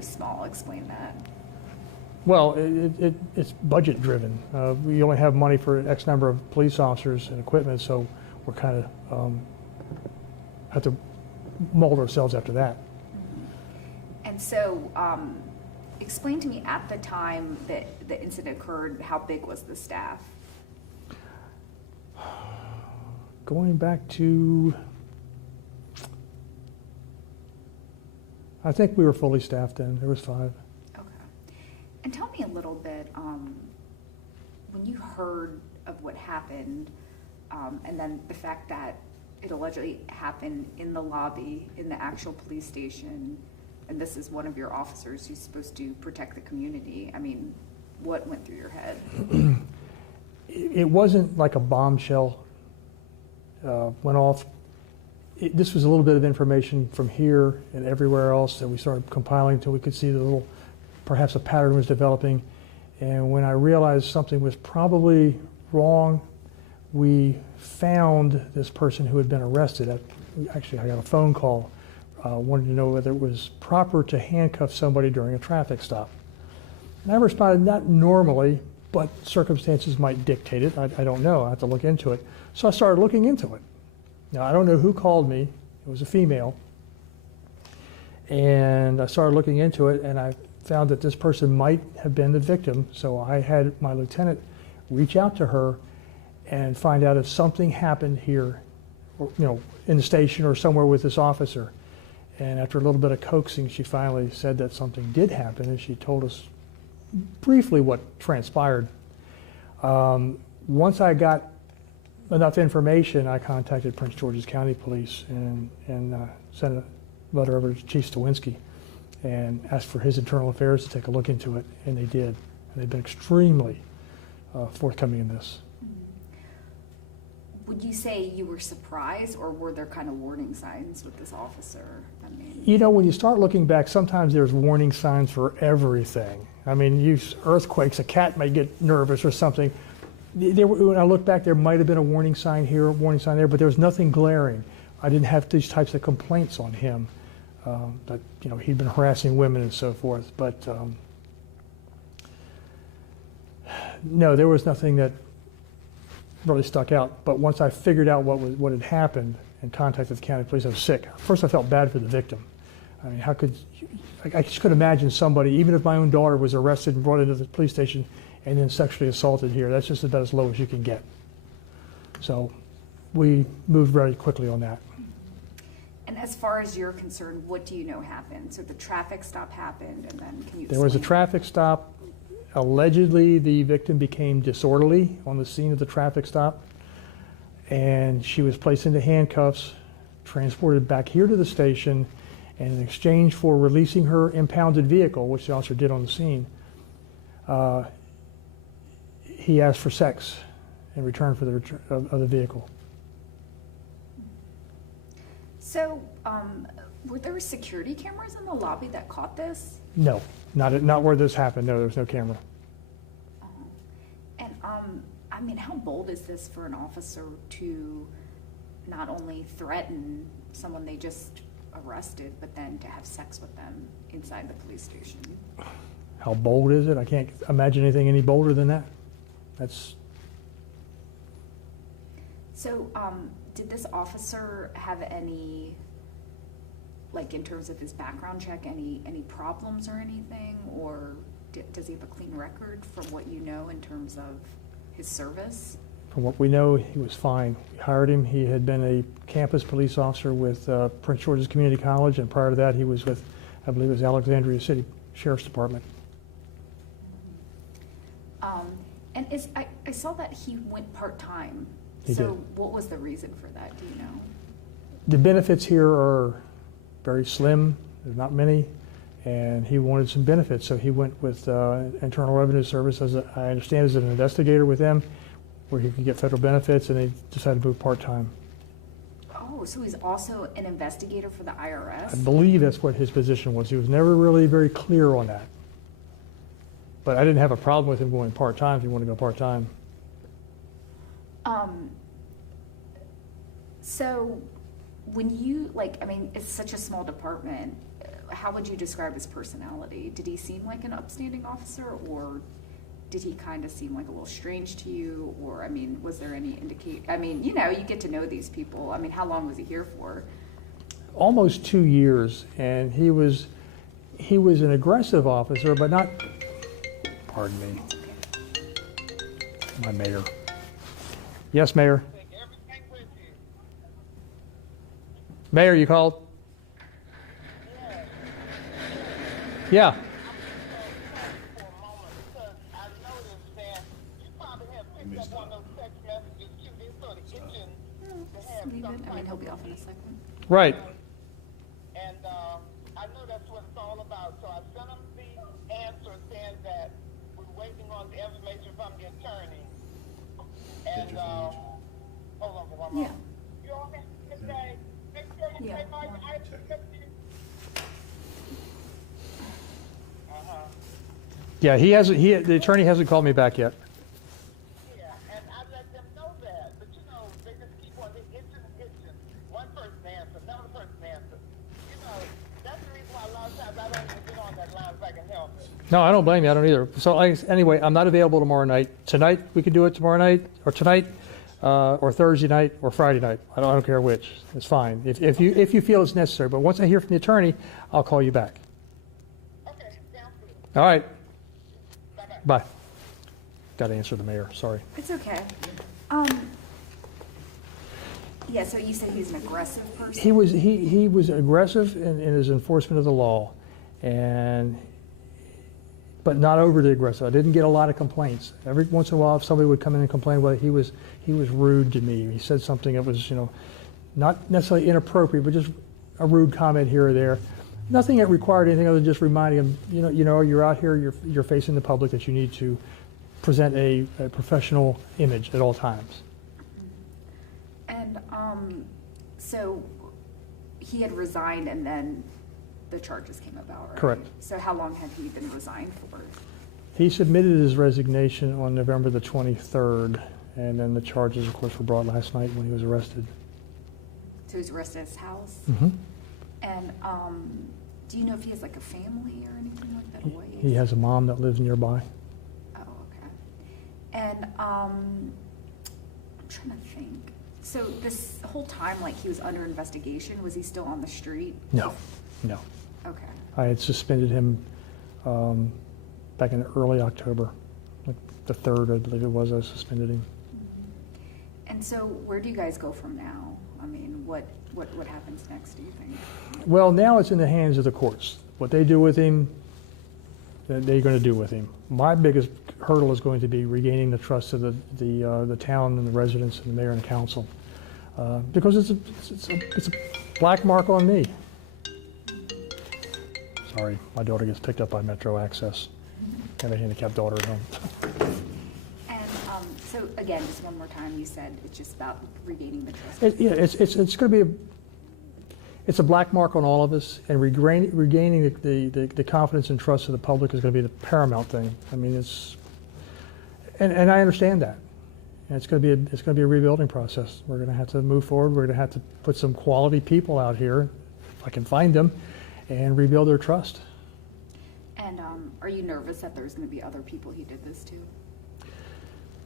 very small? Explain that. Well, it's budget driven. We only have money for X number of police officers and equipment, so we're kind of have to mold ourselves after that. And so, explain to me, at the time that the incident occurred, how big was the staff? Going back to, I think we were fully staffed then. There was 5. Okay. And tell me a little bit, when you heard of what happened, and then the fact that it allegedly happened in the lobby, in the actual police station, and this is one of your officers who's supposed to protect the community. I mean, what went through your head? It wasn't like a bombshell went off. This was a little bit of information from here and everywhere else that we started compiling until we could see perhaps a pattern was developing. And when I realized something was probably wrong, we found this person who had been arrested. Actually, I got a phone call, wanted to know whether it was proper to handcuff somebody during a traffic stop. And I responded, not normally, but circumstances might dictate it. I don't know. I have to look into it. So I started looking into it. Now, I don't know who called me. It was a female. And I started looking into it, and I found that this person might have been the victim. So I had my lieutenant reach out to her and find out if something happened here, or, in the station or somewhere with this officer. And after a little bit of coaxing, she finally said that something did happen, and she told us briefly what transpired. Once I got enough information, I contacted Prince George's County Police and sent a letter over to Chief Stawinski and asked for his internal affairs to take a look into it, and they did. And they've been extremely forthcoming in this. Would you say you were surprised, or were there kind of warning signs with this officer? I mean, when you start looking back, sometimes there's warning signs for everything. I mean, earthquakes, a cat may get nervous or something. When I look back, there might have been a warning sign here, a warning sign there, but there was nothing glaring. I didn't have these types of complaints on him that he'd been harassing women and so forth. But no, there was nothing that really stuck out. But once I figured out what had happened and contacted the county police, I was sick. First, I felt bad for the victim. I mean, I just couldn't imagine somebody, even if my own daughter was arrested and brought into the police station and then sexually assaulted here. That's just about as low as you can get. So we moved very quickly on that. And as far as you're concerned, what do you know happened? So the traffic stop happened, and then can you explain? There was a traffic stop. Allegedly, the victim became disorderly on the scene of the traffic stop, and she was placed into handcuffs, transported back here to the station, and in exchange for releasing her impounded vehicle, which the officer did on the scene, he asked for sex in return for the return of the vehicle. So, were there security cameras in the lobby that caught this? No, not where this happened. No, there was no camera. And I mean, how bold is this for an officer to not only threaten someone they just arrested, but then to have sex with them inside the police station? How bold is it? I can't imagine anything any bolder than that. That's. So, did this officer have any, like in terms of his background check, any problems or anything, or does he have a clean record from what you know in terms of his service? From what we know, he was fine. We hired him. He had been a campus police officer with Prince George's Community College, and prior to that, he was with, I believe it was Alexandria City Sheriff's Department. And I saw that he went part-time. He so did. What was the reason for that, do you know? The benefits here are very slim. There's not many. And he wanted some benefits, so he went with Internal Revenue Service, as I understand, as an investigator with them, where he could get federal benefits, and they decided to move part-time. Oh, so he's also an investigator for the IRS? I believe that's what his position was. He was never really very clear on that. But I didn't have a problem with him going part-time if he wanted to go part-time. So when you, I mean, it's such a small department. how would you describe his personality? Did he seem like an upstanding officer, or did he kind of seem like a little strange to you? Or, I mean, was there any I mean, you get to know these people. I mean, how long was he here for? Almost 2 years, and he was an aggressive officer, but not, pardon me, my mayor. Yes, Mayor. Mayor, you called? Yeah. Leave it. I mean, he'll be off in a second. Right. And I know that's what it's all about. So I sent him the answer saying that we're waiting on the information from the attorney. And hold on for 1 moment. Yeah. You all have to say, make sure you Yeah. say my Yeah, the attorney hasn't called me back yet. Yeah, and I let them know that. But they just keep on itching. One person answers, another person answers. That's the reason why a lot of times I don't even get on that line if I can help it. No, I don't blame you. I don't either. So anyway, I'm not available tomorrow night. Tonight, we could do it tomorrow night, or tonight, or Thursday night, or Friday night. I don't care which. It's fine. If you feel it's necessary. But once I hear from the attorney, I'll call you back. Okay, sounds good. All right. Bye-bye. Bye. Got to answer the mayor. Sorry. It's okay. Yeah, so you said he's an aggressive person? He was aggressive in his enforcement of the law, but not overly aggressive. I didn't get a lot of complaints. Every once in a while, if somebody would come in and complain, well, he was rude to me. He said something that was, not necessarily inappropriate, but just a rude comment here or there. Nothing that required anything other than just reminding him, you're out here, you're facing the public, that you need to present a professional image at all times. And so he had resigned, and then the charges came about, right? Correct. So how long had he been resigned for? He submitted his resignation on November the 23rd, and then the charges, of course, were brought last night when he was arrested. So he was arrested at his house? Mm-hmm. And do you know if he has like a family or anything like that? He has a mom that lives nearby. Oh, okay. And I'm trying to think. So this whole time, like, he was under investigation, was he still on the street? No. Okay. I had suspended him back in early October, like the 3rd, I believe it was. I suspended him. And so where do you guys go from now? I mean, what happens next, do you think? Well, now it's in the hands of the courts. What they do with him, they're going to do with him. My biggest hurdle is going to be regaining the trust of the town and the residents and the mayor and the council, because it's a black mark on me. Sorry, my daughter gets picked up by Metro Access. I have a handicapped daughter at home. And so again, just one more time, you said it's just about regaining the trust. It's going to be it's a black mark on all of us, and regaining the confidence and trust of the public is going to be the paramount thing. I mean, and I understand that. And it's going to be a rebuilding process. We're going to have to move forward. We're going to have to put some quality people out here, if I can find them, and rebuild their trust. And are you nervous that there's going to be other people he did this to?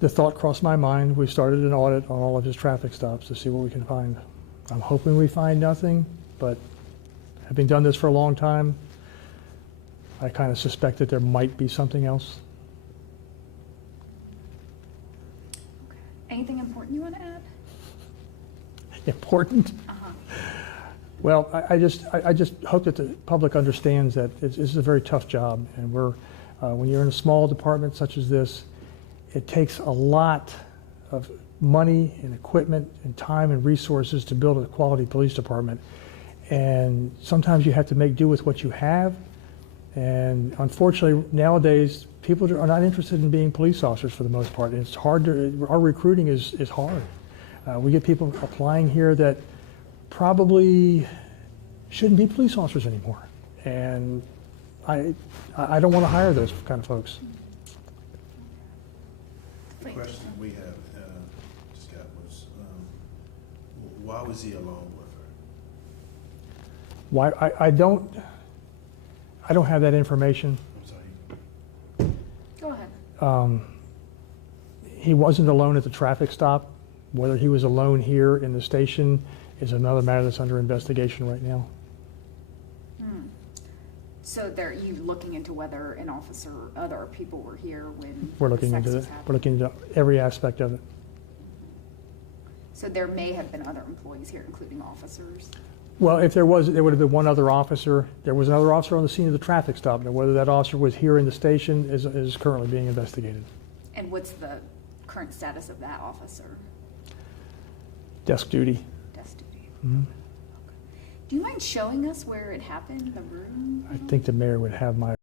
The thought crossed my mind. We started an audit on all of his traffic stops to see what we can find. I'm hoping we find nothing, but having done this for a long time, I kind of suspect that there might be something else. Okay. Anything important you want to add? Important? Uh-huh. Well, I just hope that the public understands that this is a very tough job, and when you're in a small department such as this, it takes a lot of money and equipment and time and resources to build a quality police department. And sometimes you have to make do with what you have. And unfortunately, nowadays, people are not interested in being police officers for the most part. It's hard our recruiting is hard. We get people applying here that probably shouldn't be police officers anymore. And I don't want to hire those kind of folks. The question we have just got was, why was he alone with her? Why I don't I don't have that information. I'm sorry. Go ahead. He wasn't alone at the traffic stop. Whether he was alone here in the station is another matter that's under investigation right now. So you looking into whether an officer, other people were here when We're looking sex into was it. happening? We're looking into every aspect of it. So there may have been other employees here, including officers. Well, if there was, there would have been one other officer. There was another officer on the scene of the traffic stop. Now, whether that officer was here in the station is currently being investigated. And what's the current status of that officer? Desk duty. Desk duty. Mhm. Do you mind showing us where it happened, the room? I think the mayor would have my